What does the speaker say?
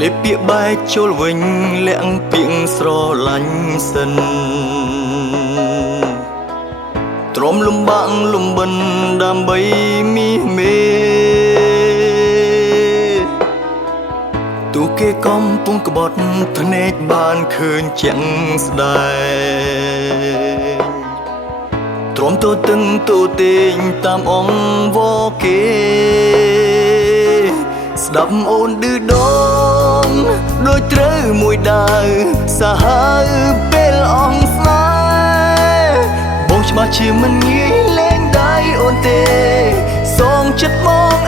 លេបពាក្យបែកចូលវិញលាក់ពាក្យស្រឡាញ់សិនទ្រាំលំបាក់លំបិនដើម្បីមាសមេទូគេកំពុងក្បត់ភ្នែកបានឃើញជាក់ស្ដែងទ្រាំទូទឹងទូទេងតាមអងវគេស្ដាប់អូនឌឺដងដូចត្រូវមួយដាវសាហាវពេលអងស្នេហ៍បងច្បាស់ជាមិនងាយលែងដៃអូនទេសងចិត្តបង